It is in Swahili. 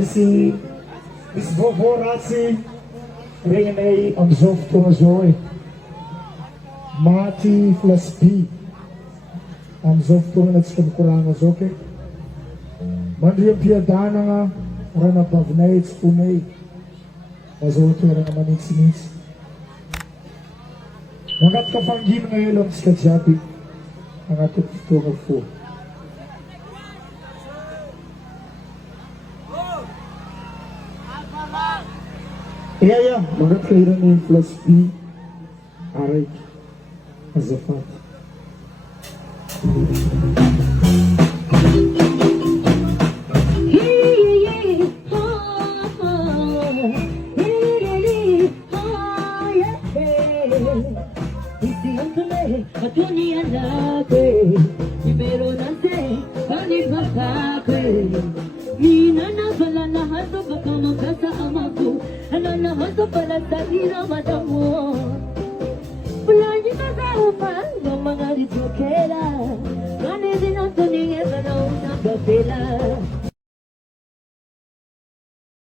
Miss Vovorazi, Renee ang zof to na zoe. Mati plus B. Ang zof to na nagsikamkurang zoke. Mandriyang piyadana nga, rana bavnay, spunay. Mazoto rana manits-nits. Mangat ka panggim ngayon ang skadjabi. Ang atot ito ng po. Iya, mangat ka iran plus B. Aray. Azafat. Dunia lake, primero nace, pani bakake. Mina na bala na haso bakano kasa amaku, ano na haso bala sa ira madamu. Pulanji na sa upan, ng mga rizukela, kani din ang tuningan na naunang gabela.